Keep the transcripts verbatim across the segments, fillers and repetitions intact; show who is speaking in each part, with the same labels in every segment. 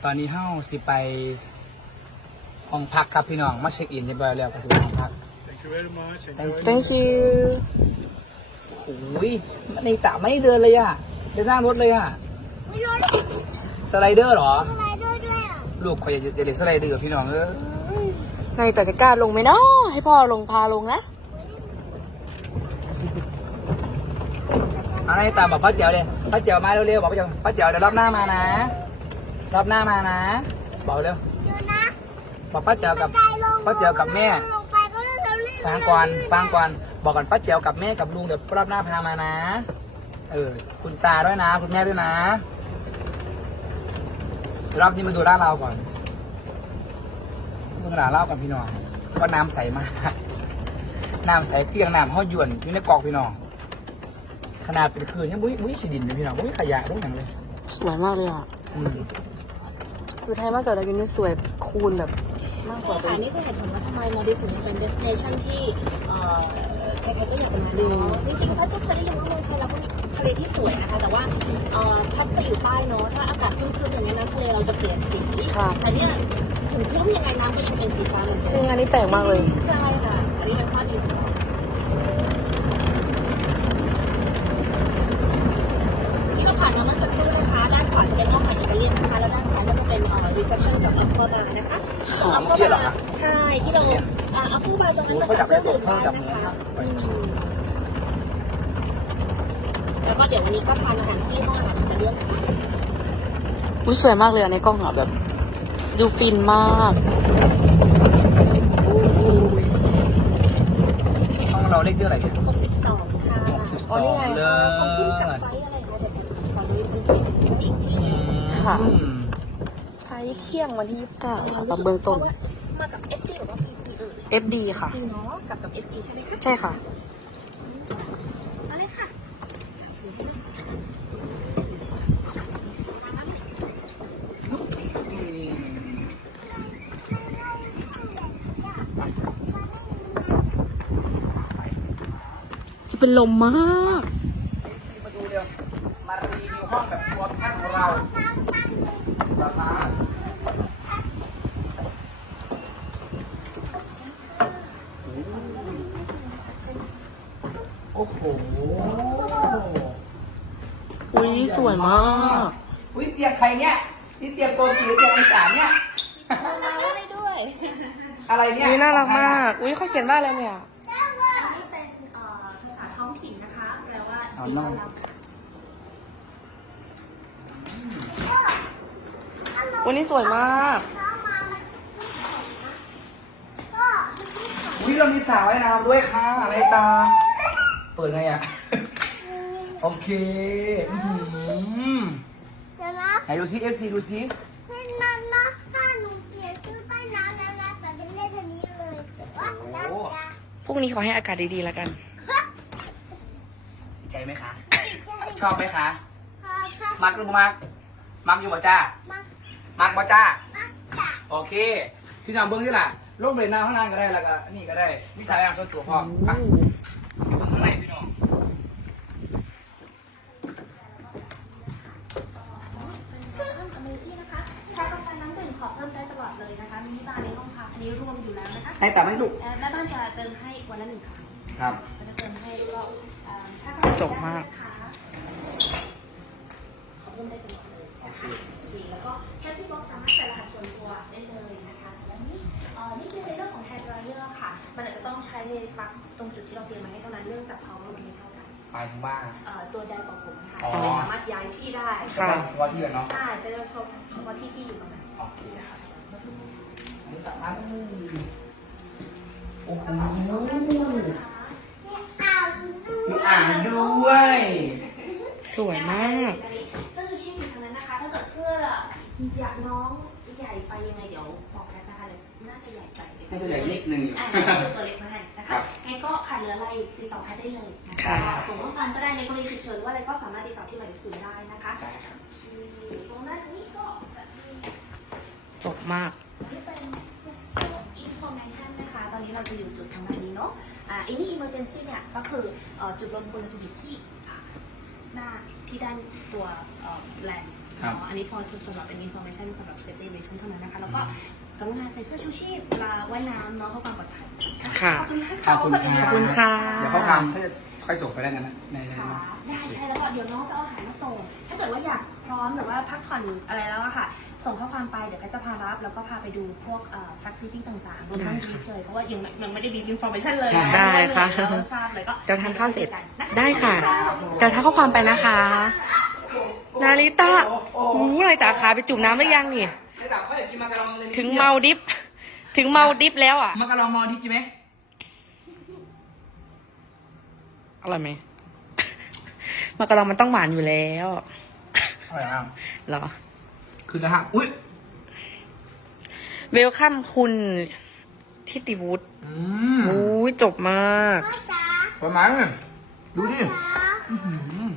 Speaker 1: ตอนนี้เฮ้าสิไปห้องพักครับพี่น้องมาเช็คอินเรียบร้อยแล้วก็สิไปห้องพัก
Speaker 2: Thank you very much.
Speaker 3: thank you
Speaker 1: โอ้ยในตาไม่เดินเลยอ่ะเดินหน้ารถเลยอ่ะสไลเดอร์เหรอสไลเดอร์ด้วยอ่ะลูกขออย่าอย่าเล่นสไลเดอร์พี่น้องเออ
Speaker 3: ในแต่จะกล้าลงไหมเนาะให้พ่อลงพาลงนะ
Speaker 1: อะไรตามบอกป้าเจียวเลยป้าเจียวมาเร็วๆบอกป้าเจียวป้าเจียวเดี๋ยวรอบหน้ามานะรอบหน้ามานะบอกเร็วบอกป้าเจียวกับป้าเจียวกับแม่ฟังก่อนฟังก่อนบอกก่อนป้าเจียวกับแม่กับลุงเดี๋ยวรอบหน้าพามานะเออคุณตาด้วยนะคุณแม่ด้วยนะรอบนี้มาดูร้านเราก่อนเมื่อร้านเล่ากับพี่น้องว่าน้ำใสมากน้ำใสเครื่องน้ำห่อหยวนอยู่ในกอกพี่น้องขนาดเป็นคืนยังบุ้ยบุ้ยขีดินเลยพี่น้องบุ้ยขยะบุ้ยอย่างเลย
Speaker 3: สวยมากเลยอ่ะคือไทยมากกว่าเราอยู่นี่สวยคูณแบบมากกว่า
Speaker 4: ใช่ค่ะนี่คือเหตุผลว่าทำไมมาดิถึงเป็น destination ที่เอ่อใครๆก็อยากไปมาจริงจริงๆถ้าทุกคนได้ยินว่าเมืองไทยเราก็มีทะเลที่สวยนะคะแต่ว่าเอ่อพัดไปอยู่ใต้เนาะถ้าอากาศครึ้มๆอย่างนี้น้ำทะเลเราจะเปลี่ยนสีแต่เนี่ยถึงครึ้มยังไงน้ำก็ยังเป็นสีฟ้าเหมือนเดิม
Speaker 3: จริงอันนี้แปลกมากเลย
Speaker 4: ใช่ค่ะอันนี้เป็นข้อดีของเราที่เราผ่านมาเมื่อสักครู่นะคะด้านขวาจะเป็นห้องอาหารอิตาเลียนนะคะแล้วด้านซ้ายก็จะเป็นเอ่อ reception กับ upper bar นะคะ
Speaker 1: อ๋อเมื่อกี้เหรอคะ
Speaker 4: ใช่ที่เราอ่า upper bar ตรงนั้น
Speaker 1: เขาจับได้ตกเขาจับมือครับ
Speaker 4: แล้วก็เดี๋ยววันนี้ก็ทานอาหารที่ห้องอาหารอิตาเลียนค่ะ
Speaker 3: อุ้ยสวยมากเลยอ่ะในกล้องอ่ะแบบดูฟินมาก
Speaker 1: ห้องเราเลขที่อะไรเนี่ย
Speaker 4: หกสิบสองค่ะ
Speaker 1: หกสิบสองเลย
Speaker 4: คอมพิวกับไฟอะไรคะเดี๋ยวขอดูอีกที
Speaker 3: ค่ะ
Speaker 1: อืม
Speaker 3: ไฟเที่ยงวันที่ยี่สิบเก้าค่ะแบบเบื้องต้น
Speaker 4: มากับ เอฟ ดี หรือว่า พี จี เอ่ย
Speaker 3: เอฟ ดี ค่ะ
Speaker 4: ดีเนาะกับกับ เอฟ ดี ใช่ไหมคะ
Speaker 3: ใช่ค่ะ
Speaker 4: เอาเลยค่ะ
Speaker 3: จะเป็นลมมาก
Speaker 1: มาดูเร็วมารีวิวห้องแบบรวมชั้นของเราเรามาโอ้โห
Speaker 3: อุ้ยสวยมาก
Speaker 1: อุ้ยเตียงใครเนี่ยนี่เตียงโกกีหรือเตียงอีสานเนี่ย
Speaker 4: มาได้ด้วย
Speaker 1: อะไรเนี่ย
Speaker 3: อุ้ยน่ารักมาก อุ้ยเขาเขียนว่าอะไรเนี่ย
Speaker 4: นี่เป็นเอ่อภาษาท้องถิ่นนะคะแปลว่าดีต้อนรับค่ะ
Speaker 3: วันนี้สวยมาก
Speaker 1: อุ้ยเรามีสาวว่ายน้ำด้วยค่ะอะไรตา เปิดไงอ่ะ โอเคอื้อหือ
Speaker 5: เดี๋ยวนะ
Speaker 1: ไหนดูซิ เอฟ ซี ดูซิ
Speaker 5: ให้นั่นนะถ้าหนูเปลี่ยนชื่อป้ายน้ำแล้วนะแต่เป็นเลขนี้เลยว่าน่าจะ
Speaker 3: พรุ่งนี้ขอให้อากาศดีๆแล้วกัน
Speaker 1: ดีใจไหมคะ ชอบไหมคะ
Speaker 5: พอค่ะ
Speaker 1: มักหรือบ่มัก มักอยู่บ่จ้า
Speaker 5: มา
Speaker 1: มักบ่จ้า
Speaker 5: มาจ้ะ
Speaker 1: โอเค ที่นอนเบิ้งที่ล่ะลงไปน้ำข้างล่างก็ได้แล้วก็นี่ก็ได้มีสายยางส่วนตัวพร้อมไปไปเบิ้งข้างในพี่น้อง
Speaker 4: เพิ่มอเมที่นะคะใช้กาแฟน้ำดื่มขอเพิ่มได้ตลอดเลยนะคะมินิบาร์ในห้องพักอันนี้รวมอยู่แล้วนะคะ
Speaker 1: ให้แต่ไม่ลูก
Speaker 4: เอ่อแม่บ้านจะเติมให้วันละหนึ่งครั้ง
Speaker 1: ครับ
Speaker 4: เราจะเติมให้ก็เอ่อชา
Speaker 3: จบมาก
Speaker 4: ขอเพิ่มได้ตลอดเลยนะคะโอเคแล้วก็เซฟตี้บ็อกซ์สามารถใส่รหัสส่วนตัวได้เลยนะคะและนี่เอ่อนี่คือในเรื่องของแฮร์ดรายเออร์ค่ะมันอาจจะต้องใช้ในปลั๊กตรงจุดที่เราเตรียมมาให้เท่านั้นเนื่องจากเขามันไม่เท่ากัน
Speaker 1: ไปถึงบ้าน
Speaker 4: เอ่อตัวไดร์ของผมค่ะ
Speaker 1: อ๋อ
Speaker 4: จะไม่สามารถย้ายที่ได้
Speaker 3: ค่ะ
Speaker 1: พอที่กันเนาะ
Speaker 4: ใช่ใช้เฉพาะที่ที่อยู่ตรงนั้น
Speaker 1: โอเคครับอันนี้สามารถโอ้โห
Speaker 5: เนี่ยอ่างดู
Speaker 1: มีอ่างด้วย
Speaker 3: สวยมาก
Speaker 4: เสื้อชูชีพอยู่ทางนั้นนะคะ ถ้าเกิดเสื้ออยากน้องใหญ่ไปยังไงเดี๋ยวบอกแพทนะคะเลยน่าจะใหญ่ไป
Speaker 1: ให้ตัวใหญ่นิดนึงอยู่
Speaker 4: อ่าตัวเล็กมาให้นะ
Speaker 1: ครั
Speaker 4: คะ
Speaker 1: บ
Speaker 4: งั้นก็ขาดเหลืออะไรติดต่อแพทย์ได้เลยนะ
Speaker 3: ค่ะ
Speaker 4: คะส่งข้อความก็ได้ในกรณีฉุกเฉินว่าอะไรก็สามารถติดต่อที่หมายเลขศูนย์ได้นะคะ
Speaker 1: ได้ครับ
Speaker 4: ตรงนั้นนี้ก็จะมี
Speaker 3: จบมาก
Speaker 4: ที่เป็น information นะคะ ตอนนี้เราจะอยู่จุดทางด้านนี้เนาะ อ่าอันนี้ emergency เนี่ยก็คือเอ่อจุดรวมพลจะอยู่ที่อ่าหน้าที่ด้านตัวแลนด์
Speaker 1: ครับ
Speaker 4: อันนี้ฟอร์จะสำหรับเป็น information สำหรับ safety reason เท่านั้นนะคะแล้วก็กรุณาใส่เสื้อชูชีพเวลาว่ายน้ำเนาะเพื่อความปลอดภัย
Speaker 3: ค่ะ
Speaker 4: ขอบคุณค่ะ
Speaker 1: ขอบคุณ
Speaker 3: ขอบคุณค่ะ
Speaker 1: เดี๋ยวเขาทำถ้าจะค่อยส่งไปได้กันนะในใน
Speaker 4: ค่ะได้ใช่แล้วก็เดี๋ยวน้องจะเอาอาหารมาส่ง ถ้าเกิดว่าอยากพร้อมหรือว่าพักผ่อนอะไรแล้วอะค่ะ ส่งข้อความไปเดี๋ยวก็จะพารับแล้วก็พาไปดูพวกเอ่อ facility ต่างๆรวมทั้งบีฟเลยเพราะว่ายังยังไม่ได้บีฟ information เลย
Speaker 3: ได้ค่ะ
Speaker 4: แล้วทราบเลยก็
Speaker 3: เดี๋ยวทานข้าวเสร็จ
Speaker 4: นะคะ
Speaker 3: ได้ค่ะเดี๋ยวทักข้อความไปนะคะ นาริตะอู้อะไรตาขาไปจุ่มน้ำหรือยังนี่
Speaker 1: ระดับเขาอยากกินมากะลองเลย
Speaker 3: ถึงเมาดิฟ ถึงเมาดิฟแล้วอ่ะ
Speaker 1: มากะลองมอดิบกินไหม
Speaker 3: อร่อยไหม มากระลองมันต้องหวานอยู่แล้ว
Speaker 1: อร่อยมาก
Speaker 3: เหรอ
Speaker 1: คือนะฮะอุ้ย
Speaker 3: เวลคัมคุณทิติวุฒิ
Speaker 1: อืม
Speaker 3: อู้ยจบมาก
Speaker 5: พ่อจ๋า
Speaker 1: ประมาณนี้ดูดิ
Speaker 5: จ๋า
Speaker 1: อื้อหือ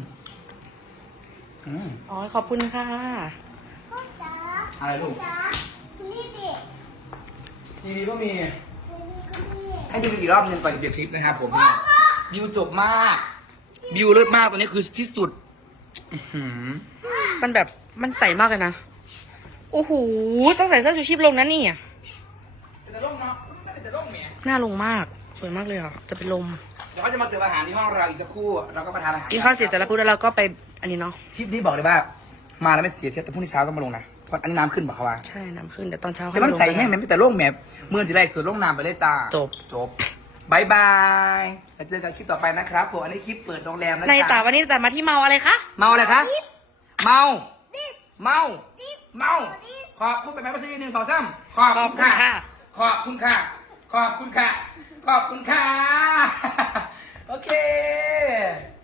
Speaker 1: อืม
Speaker 3: อ๋อขอบคุณค่ะ
Speaker 5: พ่อจ๋า
Speaker 1: อะไรลูก
Speaker 5: จ๋านี่ดิ
Speaker 1: ทีวีก็มี
Speaker 5: เดี๋ยวนี้ก็มี
Speaker 1: ให้ดูอีกรอบหนึ่งก่อนจะเปลี่ยนคลิปนะครับผมบิวจบมากบิวเลิศมากตัวนี้คือที่สุดอื้อหือ
Speaker 3: มันแบบมันใสมากเลยนะ โอ้โห ต้องใส่เสื้อชูชีพลงนะนี่
Speaker 1: เป็นแต่ร่มเนาะไม่เป็นแต่ร่มแหม
Speaker 3: น่าลงมาก สวยมากเลยอ่ะ จะเป็นลม
Speaker 1: เดี๋ยวเขาจะมาเสิร์ฟอาหารที่ห้องเราอีกสักครู่เราก็มาทานอาหาร
Speaker 3: กินข้าวเสร็จแต่ละพูดแล้วเราก็ไปอันนี้เนาะ
Speaker 1: ทริปนี้บอกเลยว่า มาแล้วไม่เสียเที่ยวแต่พรุ่งนี้เช้าต้องมาลงนะเพราะอันนี้น้ำขึ้นบอกเขาว่า
Speaker 3: ใช่น้ำขึ้นเดี๋ยวตอนเช้า
Speaker 1: แต่มัน
Speaker 3: ค่อย
Speaker 1: ใส่
Speaker 3: ลง
Speaker 1: แห้งมันเป็นแต่ร่มแหมเมื่อสิไรส่วนร่มน้ำไปเลยจ้า
Speaker 3: จบ
Speaker 1: จบบายบายแล้วเจอกันคลิปต่อไปนะครับผมอันนี้คลิปเปิดโรงแรมนะ
Speaker 3: ใน
Speaker 1: จ๊ะ
Speaker 3: ตาวันนี้แต่มาที่เมาอะไรคะ
Speaker 1: เมาอะไรคะเมาเมาเมาขอบคุณไปไหมภาษาหนึ่งสองสามขอบคุณค่ะ ขอบคุณค่ะ ขอบคุณค่ะ ขอบคุณค่ะ โอเค